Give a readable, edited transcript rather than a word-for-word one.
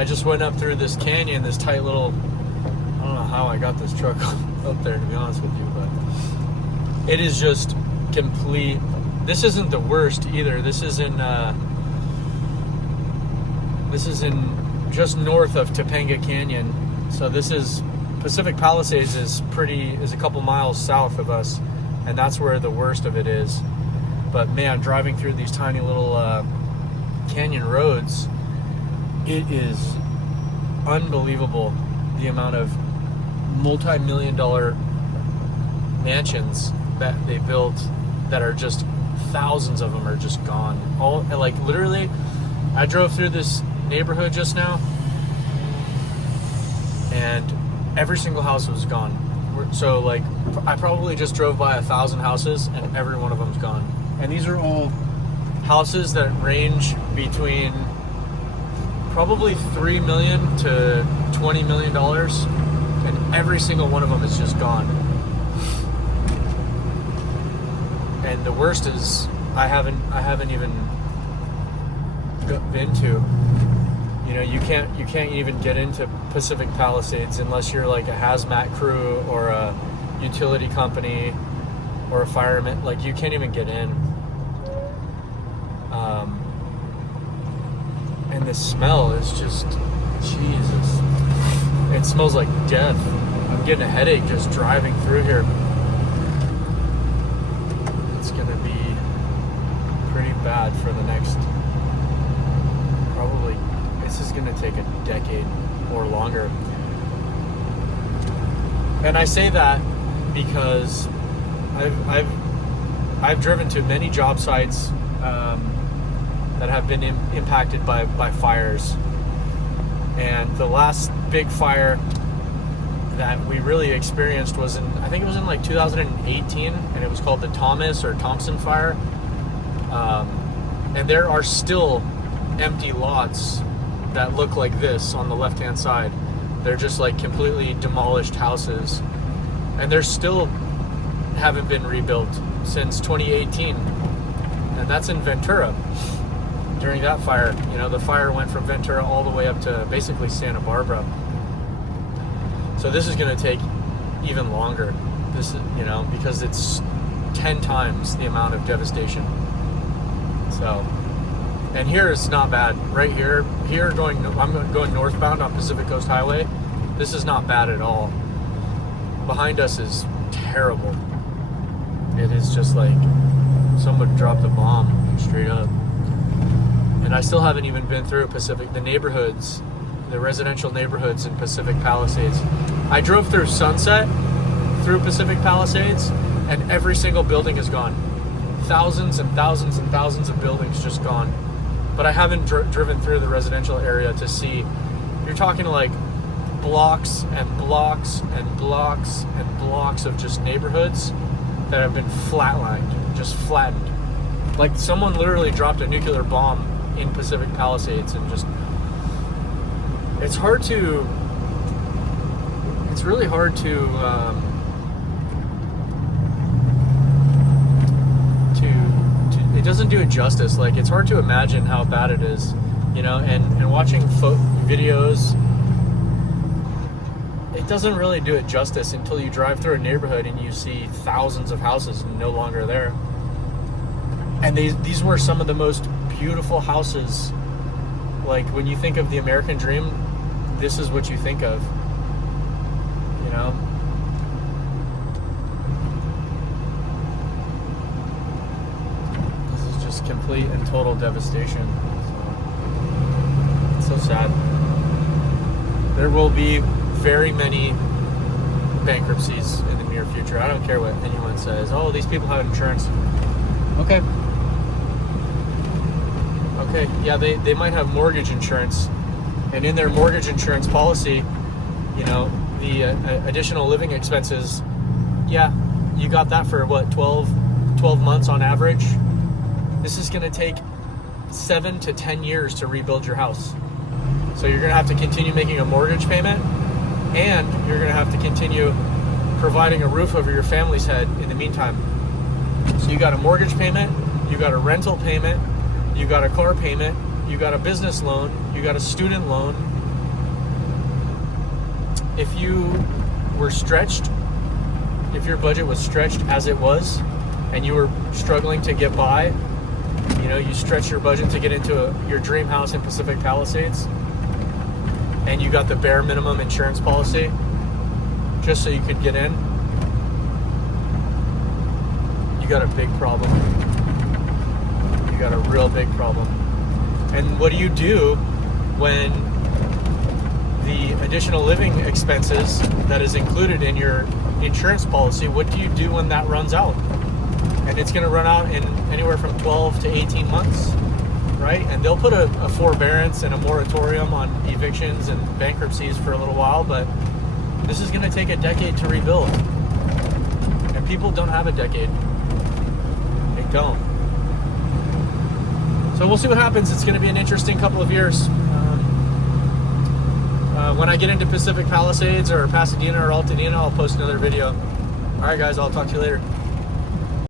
I just went up through this canyon, this tight little, I don't know how I got this truck up there, to be honest with you, but it is just complete. This isn't the worst either. This is in just north of Topanga Canyon. So this is Pacific Palisades is a couple miles south of us, and that's where the worst of it is. But man, driving through these tiny little canyon roads, it is unbelievable the amount of multi-million-dollar mansions that they built that are just, thousands of them are just gone. All, like, literally, I drove through this neighborhood just now, and every single house was gone. So, like, I probably just drove by 1,000 houses, and every one of them's gone. And these are all houses that range between probably $3 million to $20 million, and every single one of them is just gone. And the worst is I haven't even been to. You know, you can't even get into Pacific Palisades unless you're like a hazmat crew or a utility company or a fireman. Like, you can't even get in. And the smell is just, Jesus. It smells like death. I'm getting a headache just driving through here. It's gonna be pretty bad for the next, probably, this is gonna take a decade or longer. And I say that because I've driven to many job sites that have been impacted by fires. And the last big fire that we really experienced was I think it was in like 2018, and it was called the Thomas or Thompson fire. And there are still empty lots that look like this on the left-hand side. They're just like completely demolished houses, and they're still haven't been rebuilt since 2018, and that's in Ventura. During that fire, you know, the fire went from Ventura all the way up to basically Santa Barbara. So this is going to take even longer. This is, you know, because it's 10 times the amount of devastation. So, and here it's not bad. Right here I'm going northbound on Pacific Coast Highway. This is not bad at all. Behind us is terrible. It is just like someone dropped a bomb straight up. And I still haven't even been through the neighborhoods, the residential neighborhoods in Pacific Palisades. I drove through Sunset, through Pacific Palisades, and every single building is gone. Thousands and thousands and thousands of buildings just gone. But I haven't driven through the residential area to see. You're talking like blocks and blocks and blocks and blocks of just neighborhoods that have been flatlined, just flattened. Like someone literally dropped a nuclear bomb in Pacific Palisades, and just, it's really hard to it doesn't do it justice. Like, it's hard to imagine how bad it is, you know, and watching videos, it doesn't really do it justice until you drive through a neighborhood and you see thousands of houses no longer there. And these were some of the most beautiful houses. Like, when you think of the American dream, this is what you think of, you know? This is just complete and total devastation. So, it's so sad. There will be very many bankruptcies in the near future. I don't care what anyone says. Oh, these people have insurance. Okay. Okay, yeah, they might have mortgage insurance, and in their mortgage insurance policy, you know, the additional living expenses, yeah, you got that for what, 12 months on average? This is going to take 7 to 10 years to rebuild your house. So you're going to have to continue making a mortgage payment, and you're going to have to continue providing a roof over your family's head in the meantime. So you got a mortgage payment, you got a rental payment, you got a car payment, you got a business loan, you got a student loan, if you were stretched, if your budget was stretched as it was, and you were struggling to get by, you know, you stretch your budget to get into your dream house in Pacific Palisades, and you got the bare minimum insurance policy just so you could get in, you got a big problem. You got a real big problem. And what do you do when the additional living expenses that is included in your insurance policy, what do you do when that runs out? And it's going to run out in anywhere from 12 to 18 months, right? And they'll put a forbearance and a moratorium on evictions and bankruptcies for a little while, but this is going to take a decade to rebuild. And people don't have a decade. They don't. So we'll see what happens. It's going to be an interesting couple of years. When I get into Pacific Palisades or Pasadena or Altadena, I'll post another video. All right, guys, I'll talk to you later.